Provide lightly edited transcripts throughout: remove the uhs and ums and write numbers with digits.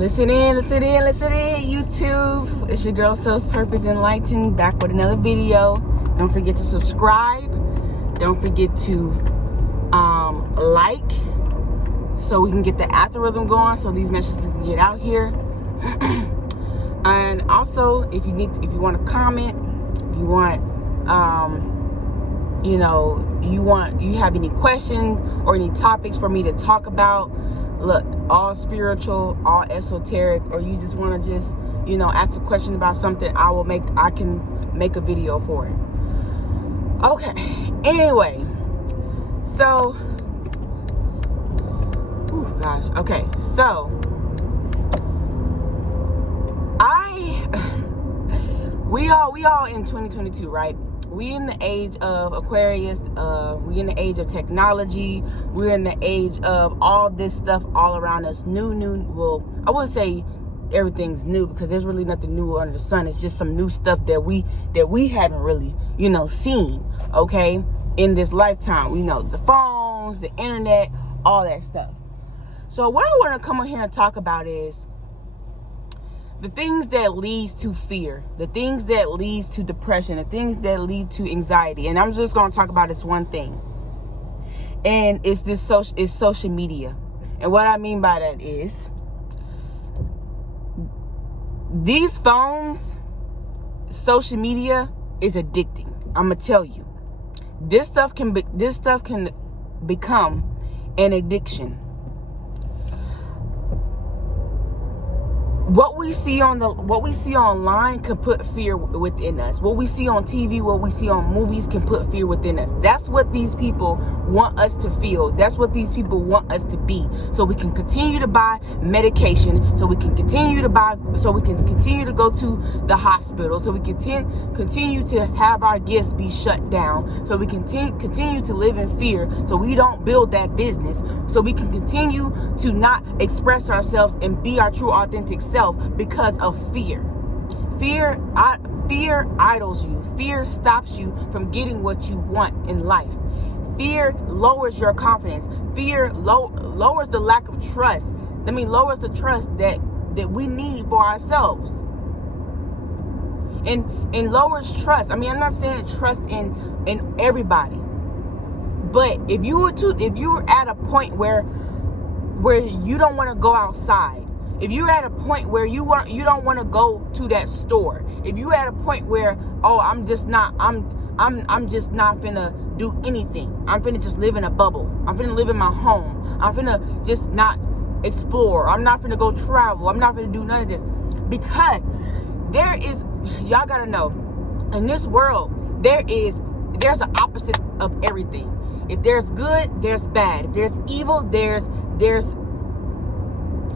Listen in, YouTube. It's your girl, Soul's Purpose Enlightened, back with another video. Don't forget to subscribe. Don't forget to like, so we can get the algorithm going, so these messages can get out here. And also, if you want to comment, you want, you have any questions or any topics for me to talk about. Look, all spiritual, all esoteric, or you just want to ask a question about something, I can make a video for it. Okay. Anyway, so, okay, so we all in 2022, right? We in the age of Aquarius, we in the age of technology, we're in the age of all this stuff all around us. Well, I wouldn't say everything's new, because there's really nothing new under the sun. It's just some new stuff that we haven't really, seen, okay, in this lifetime. We know the phones, the internet, all that stuff. So what I want to come on here and talk about is the things that leads to fear, the things that leads to depression, the things that lead to anxiety. And I'm just going to talk about this one thing. And it's social media. And what I mean by that is these phones, social media is addicting. I'm going to tell you. This stuff can become an addiction. What we see online can put fear within us. What we see on TV, what we see on movies can put fear within us. That's what these people want us to feel. That's what these people want us to be. So we can continue to buy medication. So we can continue to go to the hospital. So we continue to have our gifts be shut down. So we continue to live in fear. So we don't build that business. So we can continue to not express ourselves and be our true authentic self, because of fear. Fear idles you. Fear stops you from getting what you want in life. Fear lowers your confidence. Fear lowers the lack of trust. Lowers the trust that we need for ourselves. And lowers trust. I'm not saying trust in everybody. But if you were at a point where you don't want to go outside, if you're at a point where you don't want to go to that store, if you're at a point where, I'm just not finna do anything, I'm finna just live in a bubble, I'm finna live in my home, I'm finna just not explore, I'm not finna go travel, I'm not finna do none of this, because y'all gotta know, in this world there's an opposite of everything. If there's good, there's bad. If there's evil, there's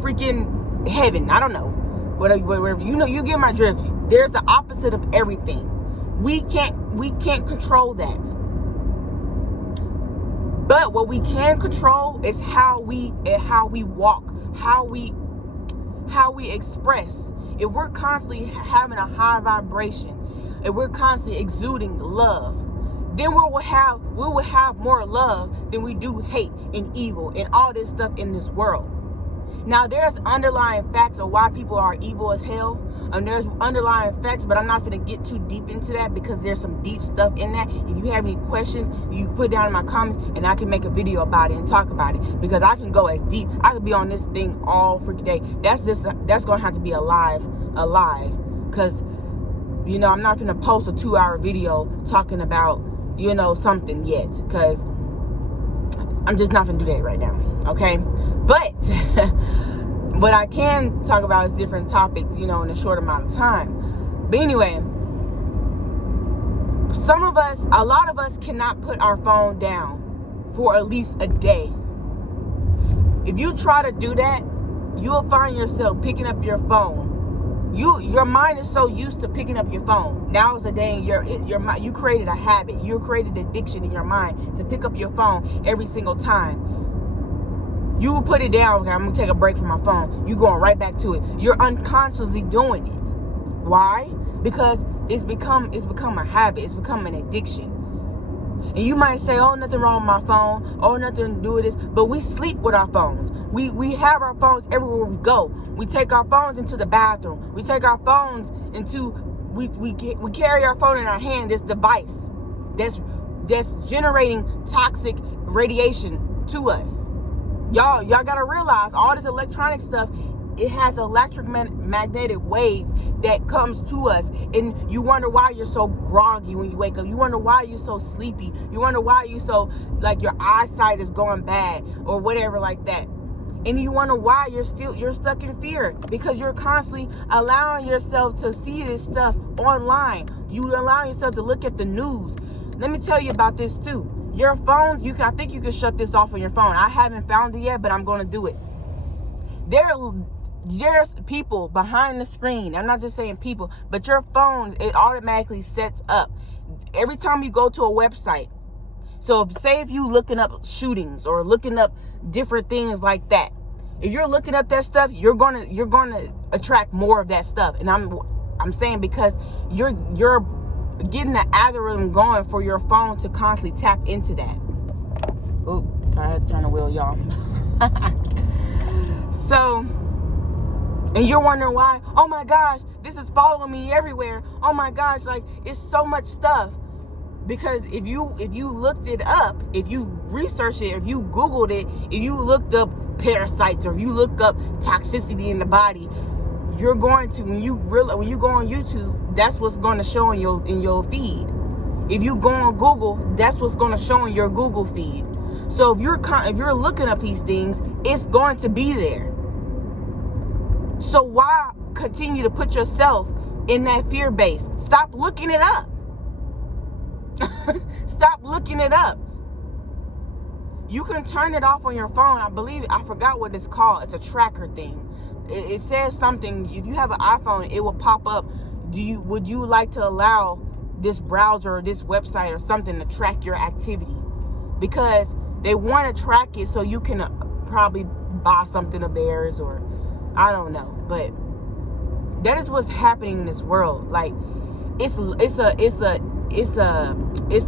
freaking heaven. I don't know, whatever, you get my drift. There's the opposite of everything. We can't control that, but what we can control is how we walk, how we express. If we're constantly having a high vibration, if we're constantly exuding love, then we will have more love than we do hate and evil and all this stuff in this world. Now, there's underlying facts of why people are evil as hell. There's underlying facts, but I'm not going to get too deep into that, because there's some deep stuff in that. If you have any questions, you can put it down in my comments, and I can make a video about it and talk about it, because I can go as deep. I could be on this thing all freaking day. That's going to have to be alive, because, I'm not going to post a 2-hour video talking about, something yet, because I'm just not going to do that right now, okay? But what I can talk about is different topics, in a short amount of time. But anyway, a lot of us cannot put our phone down for at least a day. If you try to do that, you'll find yourself picking up your phone. Your mind is so used to picking up your phone. Now is a day you created a habit. You created addiction in your mind to pick up your phone every single time. You will put it down. Okay, I'm gonna take a break from my phone. You're going right back to it. You're unconsciously doing it. Why? Because it's become a habit. It's become an addiction. And you might say, oh, nothing wrong with my phone. Oh, nothing to do with this. But we sleep with our phones. We have our phones everywhere we go. We take our phones into the bathroom. We take our phones into, we carry our phone in our hand, this device that's generating toxic radiation to us. Y'all gotta realize all this electronic stuff, it has electromagnetic waves that comes to us. And you wonder why you're so groggy when you wake up. You wonder why you're so sleepy. You wonder why you're so, like, your eyesight is going bad or whatever like that. And you wonder why you're stuck in fear, because you're constantly allowing yourself to see this stuff online. You allow yourself to look at the news. Let me tell you about this too. Your phone, I think you can shut this off on your phone. I haven't found it yet, but I'm going to do it. There's people behind the screen. I'm not just saying people, but your phone, it automatically sets up every time you go to a website. So if you looking up shootings or looking up different things like that, if you're looking up that stuff, you're gonna attract more of that stuff. And I'm saying because you're getting the algorithm going for your phone to constantly tap into that. Oh, sorry, I had to turn the wheel, y'all. So, and you're wondering why, oh my gosh, this is following me everywhere. Oh my gosh, like, it's so much stuff. Because if you looked it up, if you researched it, if you Googled it, if you looked up parasites or if you look up toxicity in the body, you're going to, when you go on YouTube, that's what's going to show in your feed. If you go on Google, that's what's going to show in your Google feed. So if you're looking up these things, it's going to be there. So why continue to put yourself in that fear base? Stop looking it up. Stop looking it up. You can turn it off on your phone. I forgot what it's called. It's a tracker thing. It says something. If you have an iPhone, it will pop up. Would you like to allow this browser or this website or something to track your activity? Because they want to track it so you can probably buy something of theirs, or I don't know. But that is what's happening in this world. Like, it's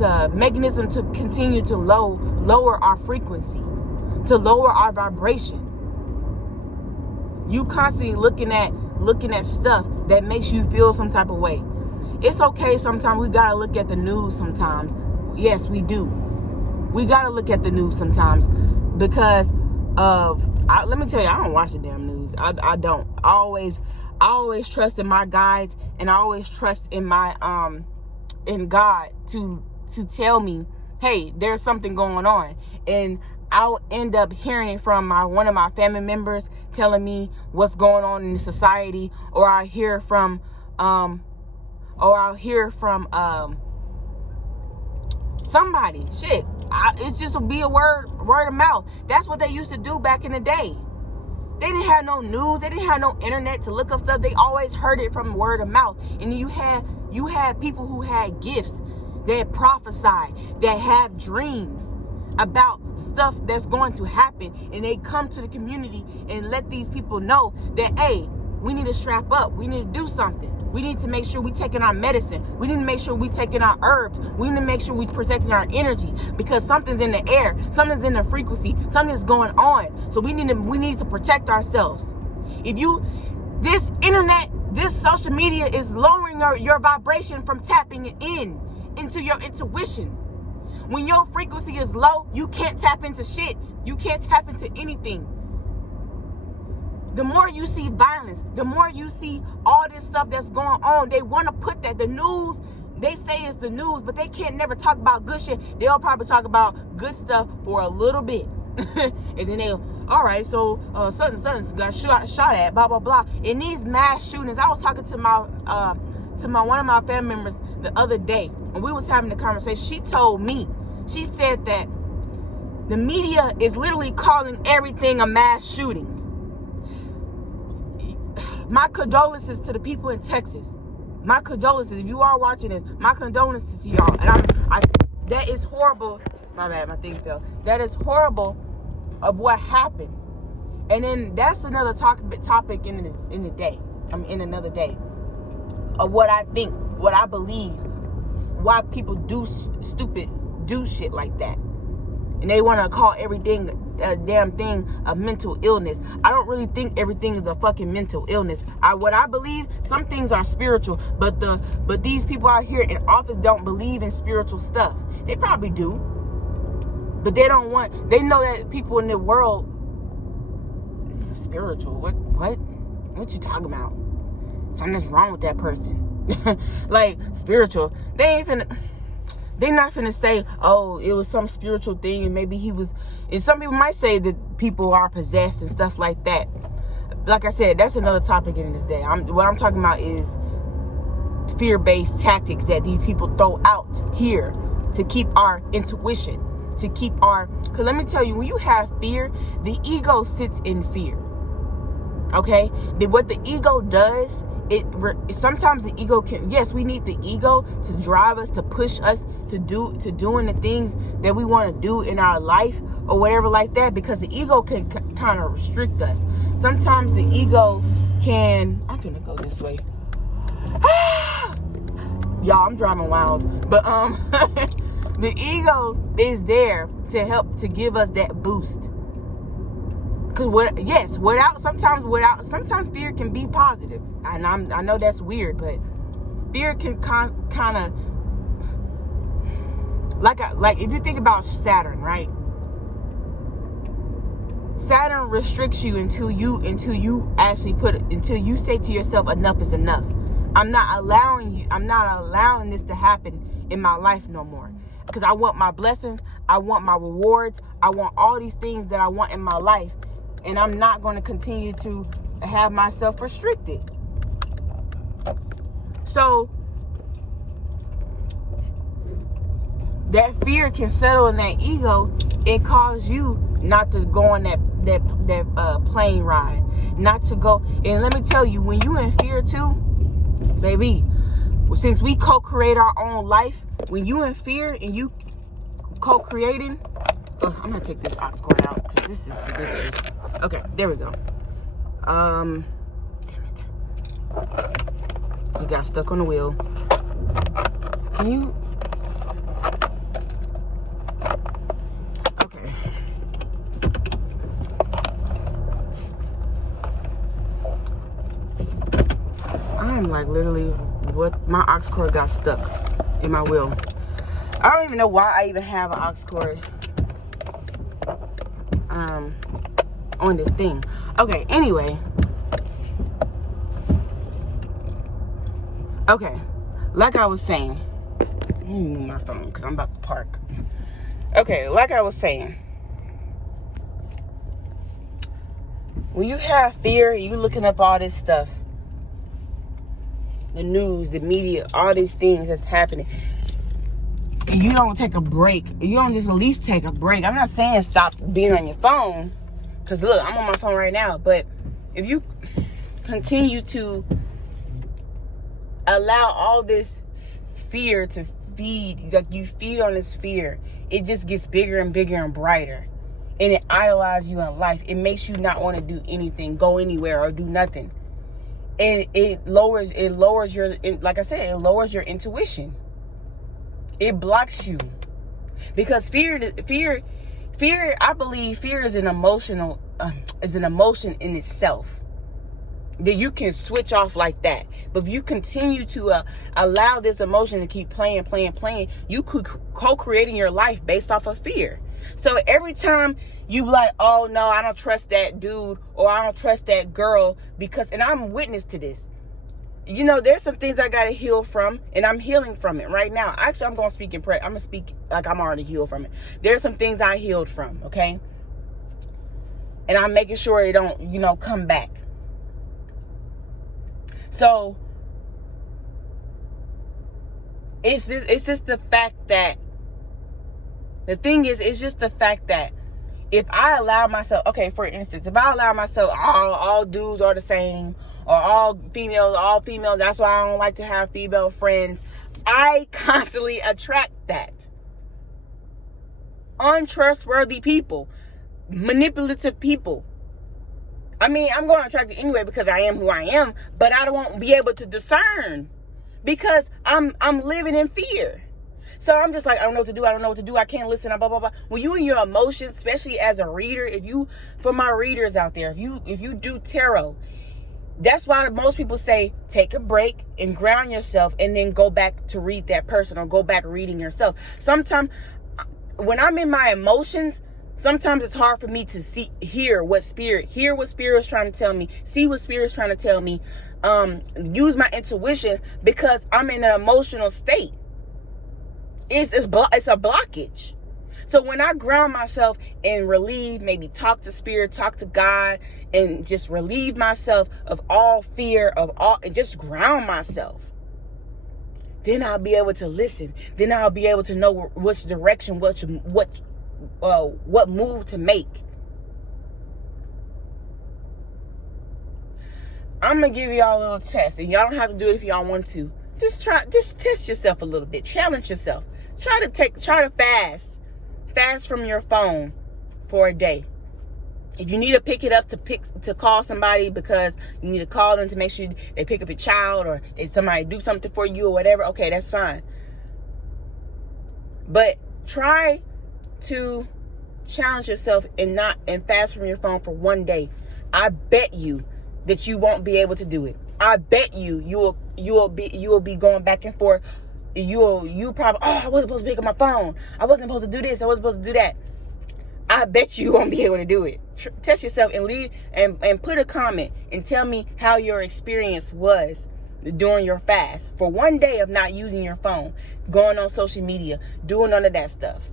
a mechanism to continue to lower our frequency, to lower our vibration. You constantly looking at stuff that makes you feel some type of way. It's okay sometimes. We gotta look at the news sometimes. Yes, we do. We gotta look at the news sometimes because let me tell you, I don't watch the damn news. I don't. I always trust in my guides, and I always trust in my in God to tell me, hey, there's something going on. And I'll end up hearing it from one of my family members telling me what's going on in the society, or I'll hear from somebody. Shit, it's just be a word of mouth. That's what they used to do back in the day. They didn't have no news. They didn't have no internet to look up stuff. They always heard it from word of mouth. And you had people who had gifts, that prophesy, that have dreams about stuff that's going to happen, and they come to the community and let these people know that, hey, we need to strap up. We need to do something. We need to make sure we're taking our medicine. We need to make sure we're taking our herbs. We need to make sure we're protecting our energy, because something's in the air, something's in the frequency, something's going on. So we need to protect ourselves. This internet, this social media is lowering your vibration from tapping into your intuition. When your frequency is low, you can't tap into shit. You can't tap into anything. The more you see violence, the more you see all this stuff that's going on, they want to put that. The news, they say it's the news, but they can't never talk about good shit. They'll probably talk about good stuff for a little bit. And then all right, so something got shot at, blah, blah, blah. In these mass shootings, I was talking to one of my family members the other day, and we was having a conversation. She told me, she said that the media is literally calling everything a mass shooting. My condolences to the people in Texas. My condolences. If you are watching this, my condolences to y'all. And that is horrible. My bad, my thing fell. That is horrible of what happened. And then that's another topic in the day. In another day. Of what I think, what I believe, why people do stupid do shit like that. And they want to call everything, a damn thing, a mental illness. I don't really think everything is a fucking mental illness. What I believe, some things are spiritual, but these people out here in office don't believe in spiritual stuff. They probably do, but they know that people in the world, spiritual, what you talking about? Something's wrong with that person. Like, spiritual, they're not finna say, oh, it was some spiritual thing, and maybe he was, and some people might say that people are possessed and stuff like that. Like I said, that's another topic in this day. What I'm talking about is fear-based tactics that these people throw out here to keep our intuition, because let me tell you, when you have fear, the ego sits in fear. Okay? What the ego does, sometimes the ego can, yes, we need the ego to drive us, to push us to doing the things that we want to do in our life or whatever like that, because the ego can kind of restrict us. Sometimes the ego can, I'm finna go this way. Y'all, I'm driving wild, but the ego is there to help to give us that boost. Sometimes fear can be positive. And I know that's weird, but fear can kind of, like if you think about Saturn, right? Saturn restricts you until you say to yourself, enough is enough. I'm not allowing this to happen in my life no more. Because I want my blessings, I want my rewards, I want all these things that I want in my life. And I'm not going to continue to have myself restricted. So that fear can settle in that ego and cause you not to go on that plane ride, not to go. And let me tell you, when you in fear too, baby, since we co-create our own life, when you in fear and you co-creating, I'm gonna take this aux cord out because this is ridiculous. Okay, there we go. Damn it. We got stuck on the wheel. Can you? Okay. I'm like literally, my aux cord got stuck in my wheel. I don't even know why I even have an aux cord on this thing. Okay, anyway. Okay, like I was saying, my phone, because I'm about to park. Okay, like I was saying, when you have fear, you looking up all this stuff, the news, the media, all these things that's happening, and you don't take a break, you don't just at least take a break. I'm not saying stop being on your phone, because look, I'm on my phone right now, but if you continue to allow all this fear to feed, like you feed on this fear, it just gets bigger and bigger and brighter, and it idolizes you in life. It makes you not want to do anything, go anywhere, or do nothing, and it lowers your, like I said, it lowers your intuition. It blocks you, because fear. I believe fear is an emotion in itself that you can switch off like that. But if you continue to allow this emotion to keep playing, you could co-creating your life based off of fear. So every time you like, oh no, I don't trust that dude, or I don't trust that girl, because, and I'm witness to this. You know, there's some things I got to heal from, and I'm healing from it right now. Actually, I'm going to speak in prayer. I'm going to speak like I'm already healed from it. There's some things I healed from, okay? And I'm making sure they don't, come back. So, it's just the fact that, the thing is, it's just the fact that if I allow myself, okay, for instance, if I allow myself, all dudes are the same, or all females, that's why I don't like to have female friends, I constantly attract that. Untrustworthy people, manipulative people. I mean, I'm going to attract it anyway because I am who I am, but I won't be able to discern because I'm living in fear. So I'm just like, I don't know what to do. I don't know what to do. I can't listen. Blah, blah, blah. When you in your emotions, especially as a reader, for my readers out there, if you do tarot, that's why most people say, take a break and ground yourself and then go back to read that person or go back reading yourself. Sometimes when I'm in my emotions, sometimes it's hard for me to hear what spirit is trying to tell me, see what spirit is trying to tell me, use my intuition, because I'm in an emotional state. It's a blockage. So when I ground myself and relieve, maybe talk to spirit, talk to God, and just relieve myself of all fear, and just ground myself, then I'll be able to listen. Then I'll be able to know which direction, what move to make. I'm gonna give y'all a little test, and y'all don't have to do it if y'all want to. Just test yourself a little bit, challenge yourself. Try to fast from your phone for a day. If you need to pick it up to call somebody because you need to call them to make sure they pick up your child, or somebody do something for you or whatever, okay, that's fine. But try to challenge yourself and fast from your phone for one day. I bet you that you won't be able to do it. I bet you will be going back and forth. You probably, I wasn't supposed to pick up my phone. I wasn't supposed to do this. I wasn't supposed to do that. I bet you won't be able to do it. Test yourself and leave and put a comment and tell me how your experience was during your fast for one day of not using your phone, going on social media, doing none of that stuff.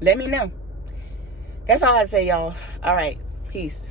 Let me know. That's all I have to say, y'all. All right. Peace.